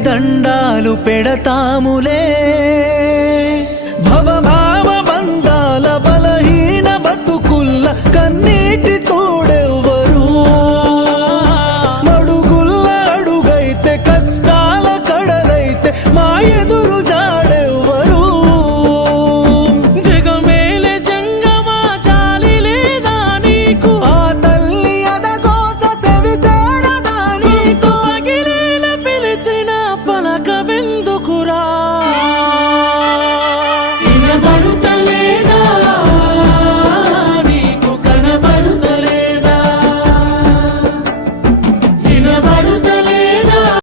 దండాలు పెడతాములే భవభావ బంధాల బలహీన బతుకుల్ల కన్నీటి తోడెవ్వరు మడుగుల్ల అడుగైతే కష్టాల కడలైతే మా ఎదురు జాడెవ్వరు జగమేలే జంగమా జాలి లేదా నీకు ఆ తల్లి అదగోస సెవిసేరదా నీకు పగిలేల పిలిచిన పలకవెందుకురా